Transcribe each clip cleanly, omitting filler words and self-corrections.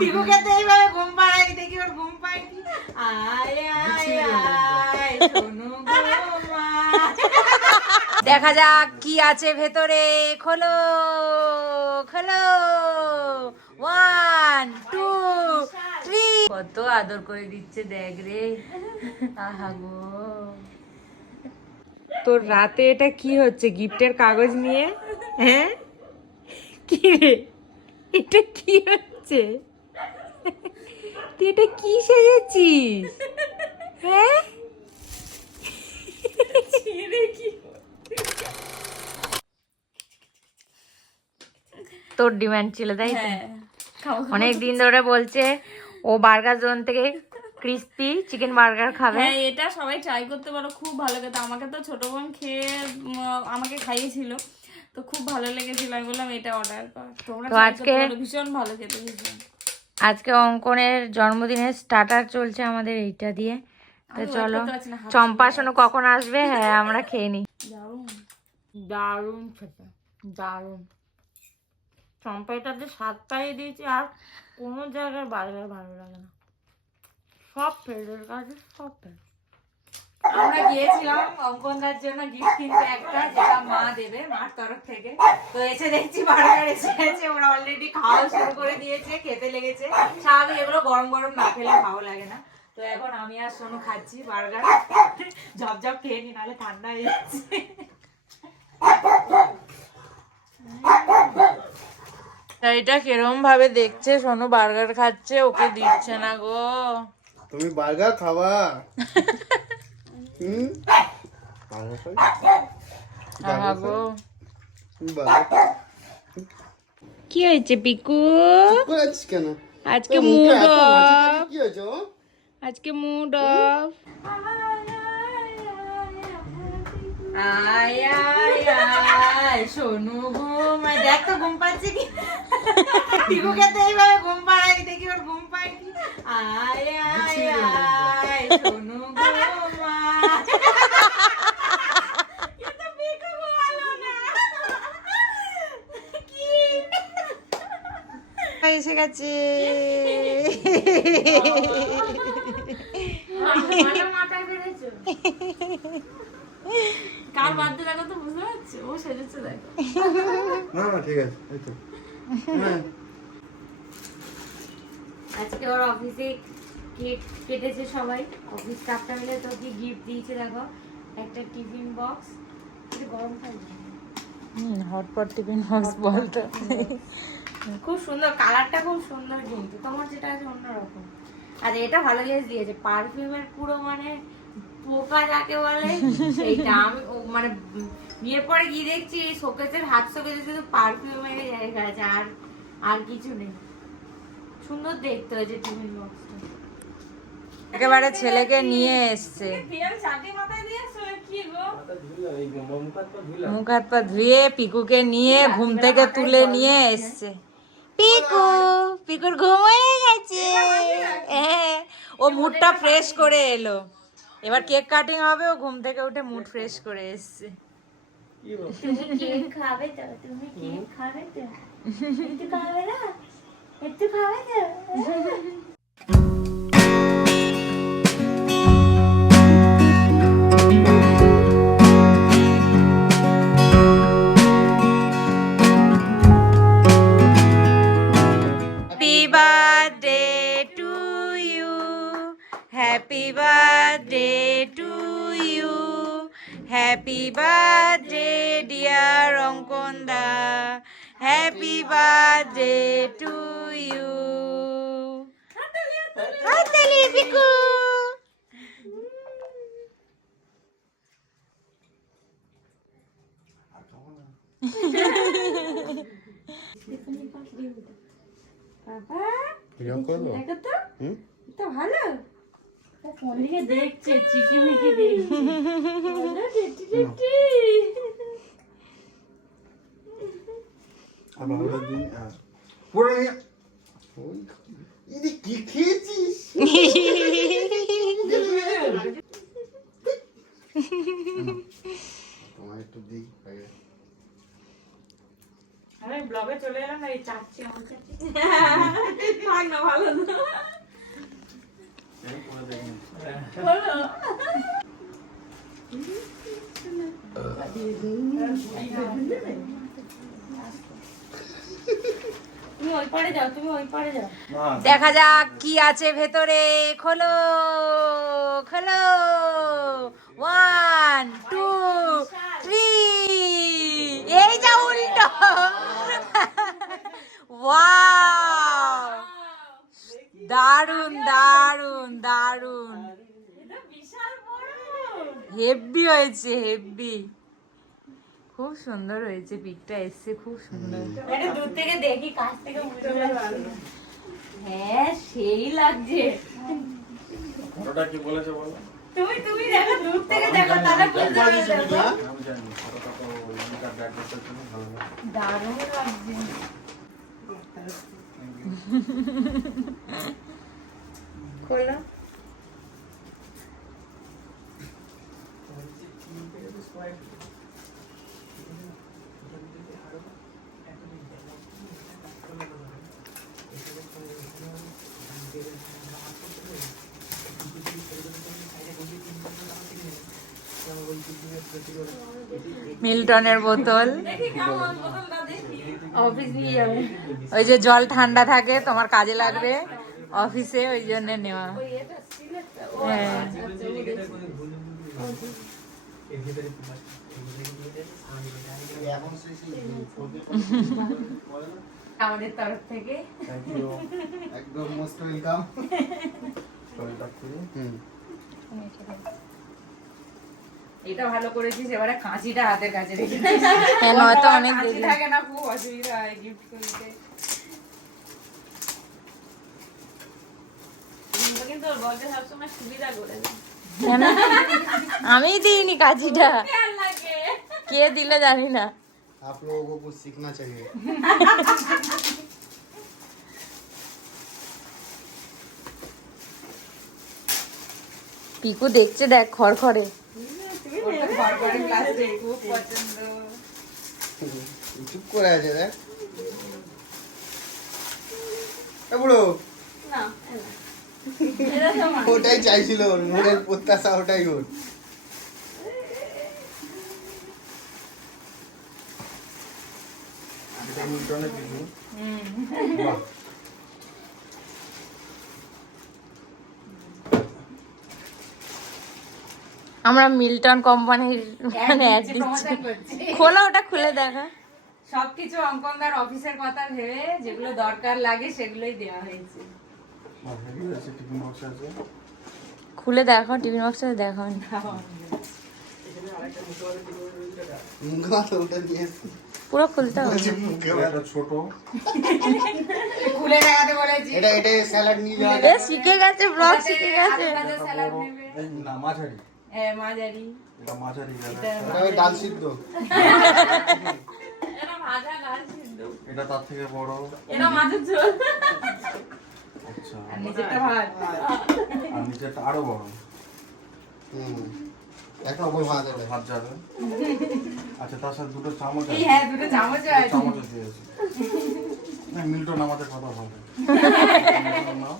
টিকুকে তো এইভাবে ঘুম পাড়াই, দেখি ওর ঘুম পায় কি। আয় আয় আয় সোনু গো মা। দেখা যাক কি আছে ভেতরে। খোলো খোলো, 1 2 3। কত আদর করে দিচ্ছে দেখ রে। আহা গো, তোর রাতে এটা কি হচ্ছে? গিফটের কাগজ নিয়ে? হ্যাঁ কি রে, এটা কি হচ্ছে? তুই এটা কি সেজেছিস? হ্যাঁ তোর ডিমান্ড ছিল তাই তো? অনেক দিন ধরে বলছে ও বার্গার জোন থেকে ক্রিস্পি চিকেন বার্গার খাবে। হ্যাঁ, এটা সবাই ট্রাই করতে পারো, খুব ভালো খেতে। আমাকে তো ছোট বোন খেয়ে আমাকে খাইয়েছিল, তো খুব ভালো লেগেছিল। আমি বললাম এটা অর্ডার কর, তোমরা ট্রাই করতে পারো, ভীষণ ভালো খেতে, ভীষণ। আজকে অঙ্কনের জন্মদিনের স্টার্টার চলছে আমাদের এইটা দিয়ে। তো চলো, চম্পা শোনো কখন আসবে? হ্যাঁ আমরা খেয়ে নিই। দারুণ দারুণ খেতে, দারুণ। চম্পাইটাতে স্বাদ পাইয়ে দিয়েছি, আর কোনো জায়গার বার্গার ভালো লাগে না, সব ফেলের কাছে সব ফেল। আমরা গিয়েছিলাম অঙ্কনদার জন্য গিফট কিনতে একটা, যেটা মা দেবে মার তরফ থেকে। তো এসে দেখছি বার্গার এসে গেছে, ওরা অলরেডি খাওয়া শুরু করে দিয়েছে, খেতে লেগেছে। স্বাভাবিক, এগুলো গরম গরম না খেলে ভালো লাগে না। তো এখন আমি আর সোনু খাচ্ছি বার্গার, ঝপঝপ খেয়ে নি, নাহলে ঠান্ডা হয়ে যাচ্ছে। এটা কিরম ভাবে দেখছে সোনু বার্গার খাচ্ছে, ওকে দিচ্ছে না গো। তুমি বার্গার খাবা? কি হয়েছে পিকু? কেন আজকে মুড অফ, কি হয়েছে? আজকে মুড অফ। আয় আয় আয় সোনু ঘুম, দেখ তো ঘুম পাচ্ছে কি। টিকুকে তো এইভাবে ঘুম পাড়াই, দেখি ওর ঘুম পায় কি। আয় আয় আয় সোনু গো মা। এসে গেছে। কার বার্থডে দেখো তো বুঝতে পারছো, ও সেজেছে দেখো। না না ঠিক আছে, এই তো। আজকে ওর অফিসে কেক কেটেছে সবাই, অফিস স্টাফটা মিলে। তো কি গিফট দিয়েছে দেখো, একটা টিফিন বক্স। এটা গরম খাই, হটপট টিফিন বক্স বলতো। খুব সুন্দর, কালারটা খুব সুন্দর, কিন্তু তোমার যেটা আছে অন্যরকম। আর এটা ভালো জিনিস দিয়েছে, পারফিউমের পুরো মানে পোকা যাকে বলে সেইটা। আমি মানে বিয়ের পরে গিয়ে দেখছি শোকেসের হাত শোকেসে শুধু পারফিউমের জায়গা আছে, আর কিছু নেই। সুন্দর দেখতে হয়েছে টিফিন বক্সটা, একেবারে ছেলেকে নিয়ে এসছে। মুখ হাত পা ধুয়ে পিকুকে নিয়ে ঘুম থেকে তুলে নিয়ে এসছে। পিকু, পিকুর ঘুম হয়ে গেছে। ও মুডটা ফ্রেশ করে এলো, এবার কেক কাটিং হবে। ও ঘুম থেকে উঠে মুড ফ্রেশ করে এসছে। তুমি কেক খাবে তো? তুমি কেক খাবে তো? একটু খাবে না? একটু খাবে তো? Happy birthday to you, happy birthday dear Onkonda, happy birthday to you. Hatali Piku. Papa, দেখো তো, এটা ভালো। কোন দিকে দেখছে, চিকিমিকি দেখছে। কি খেয়েছিস? তোমার একটু দিই। আমি ব্লগে চলে এলাম না, এই চাচ্ছি আমার কাছে। ভালো তুমি ওই পারে যাও, তুমি ওই পারে যাও। দেখা যাক কি আছে ভেতরে। খোলো খোলো, 1 2 3। এই যা উল্টো। ওয়াও, দারুন দারুন দারুন, হেভি হয়েছে, হেভি, খুব সুন্দর হয়েছে। পিকটা এসছে খুব সুন্দর। এটা দূর থেকে দেখি, কাছ থেকে বুঝতে পারছি। হ্যাঁ সেই লাগছে। ওটা কি বলেছে বলো? তুমি দেখো, দূর থেকে দেখো, তাহলে বুঝতে পারবে। আমি জানি ফটোটা তো ইন্টার ব্যাক করতে জন্য ভালো লাগে। দারুণ লাগছে। খোলো। মিল্টনের বোতল, অফিস নিয়ে যাবে। ওই যে জল ঠান্ডা থাকে, তোমার কাজে লাগবে অফিসে, ওই জন্য নেওয়া। হ্যাঁ, আমাদের তরফ থেকে থ্যাংক ইউ, একদম মোস্ট ওয়েলকাম। এটা ভালো করেছিস, এবারে কাঁচিটা হাতের কাছে রেখে হ্যাঁ, নয়তো অনেক কাঁচি দেরি। থাকে না, খুব অসুবিধা হয় গিফট করতে। কিন্তু ওর বলতে সবসময় সুবিধা করে দেয়। কেন? আমি দিইনি কাজিটা, খেয়াল লাগে। কে দিলে জানি না। आप लोगों को कुछ सीखना चाहिए। পিকু দেখছে, দেখ খড়খড়ে। ওটা ঘরবাড়ি প্লাস্টিক খুব পছন্দ। চুপ করে আছে দেখ। এ বুড়ো, না, এটা তোমার। ওটাই চাইছিল, ওর মনের প্রত্যাশা ওটাই ওর। এটা মিল্টনের কিছু। বাহ। আমরা মিল্টন কোম্পানির মানে অ্যাড দিচ্ছি। প্রমোশন করছি। খোলো, ওটা খুলে দেখা। সবকিছু অঙ্কনদার অফিসের কথা ভেবে যেগুলো দরকার লাগে সেগুলোই দেওয়া হয়েছে। আর হেভি আছে, টিফিন বক্স আছে। খুলে দেখো, টিফিন বক্সটা দেখো। মুখে মাথা ওটা নিয়ে এসছি। পুরো খুলতে হবে। বলছি মুখে মাথা ছোট। খুলে দেখাতে বলেছি। এটা স্যালাড নিয়ে যাওয়া এ শিখে গেছে, ব্লগ শিখে গেছে। স্যালাড নেবে। না মাঝারি। মাঝারি। এটা মাঝারি এটা এটা ওই ডাল সিদ্ধ। এটা ভাজা লাল সিদ্ধ। এটা তার থেকে বড়। এটা মাছের ঝোল। আচ্ছা, আর নিচেরটা ভাত। আর নিচেরটা আরো বড়। একটা ওপর ভাত, এটা ভাত যাবে। আচ্ছা, তার সাথে দুটো চামচ এই আছে। হ্যাঁ, দুটো চামচ আছে। চামচ দিয়েছি। না, মিল্টন আমাদের কথা বলে। মিল্টন নাও।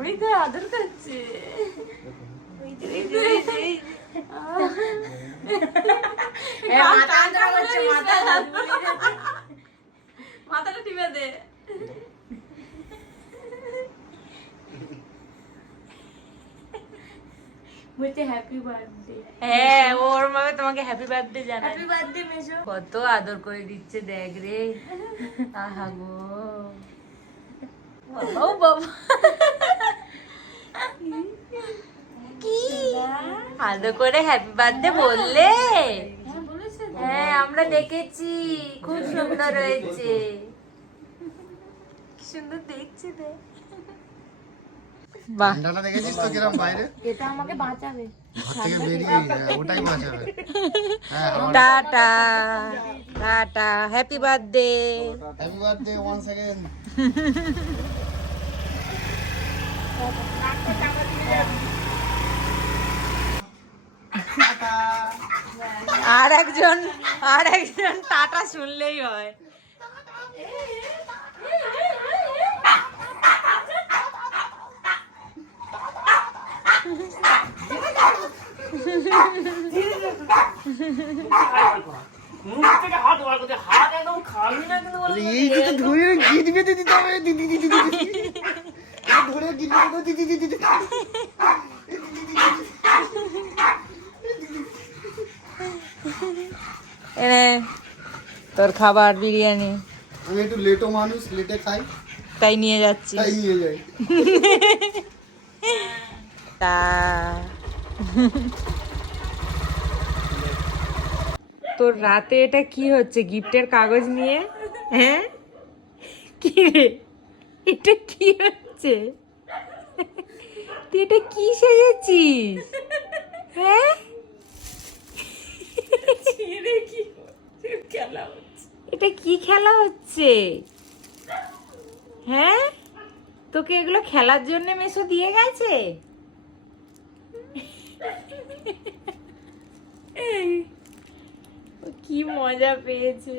ওই তো আদর করছে। মাথা আন্দোলন করছে, মাথা। মাথাটা টিপে দে। বলছে হ্যাপি বার্থডে। হ্যাঁ, ওর ভাবে তোমাকে হ্যাপি বার্থডে জানাই। হ্যাপি বার্থডে মেজো। কত আদর করে দিচ্ছে দেখ রে। আহা গো, ও বাবা, কি আদর করে হ্যাপি বার্থডে বললে? হ্যাঁ, আমরা দেখেছি, খুব সুন্দর হয়েছে। কি সুন্দর দেখছি রে। বাহ, ঠান্ডাটা দেখেছিস তো কিরম বাইরে? এটা আমাকে বাঁচাবে। ঘর থেকে বেরিয়ে ওটাই বাঁচাবে। হ্যাঁ, tata tata, happy birthday. Happy birthday once again. আর একজন টাটা শুনলেই হয়। মুখ থেকে হাত বার করতে, হাত একদম খাবি না কিন্তু বলে এই যে ধরে গিট বেঁধে দিতে হবে দিদি দিদি দিদি ধরে গিট বেঁধে দিদি দিদি দিদি এনে তোর খাবার বিরিয়ানি, আমি একটু লেটো মানুষ, লেটে খাই, তাই নিয়ে যাচ্ছি। তাই নিয়ে যাই। তা তোর রাতে এটা কি হচ্ছে? গিফটের কাগজ নিয়ে? হ্যাঁ, কি রে, এটা কি হচ্ছে? তুই এটা কি সেজেছিস? হ্যাঁ, ছিঁড়ে কি খেলা হচ্ছে। এটা কি খেলা হচ্ছে? হ্যাঁ, তোকে এগুলো খেলার জন্য মেসো দিয়ে গেছে? ও কি মজা পেয়েছে,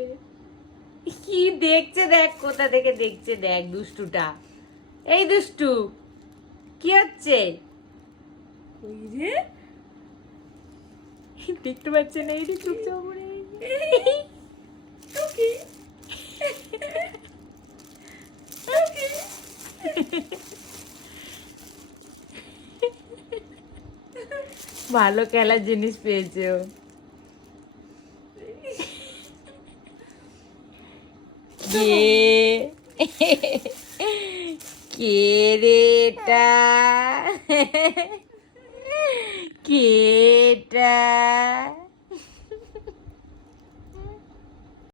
কি দেখছে দেখ, কোথা থেকে দেখছে দেখ দুষ্টুটা। এই দুষ্টু, কি হচ্ছে? ওই রে, দেখতে পাচ্ছে না, এই চুপচাপ পড়ে টুকি ভালো খেলার জিনিস পেয়েছে ও। কে কে রে এটা? কে এটা?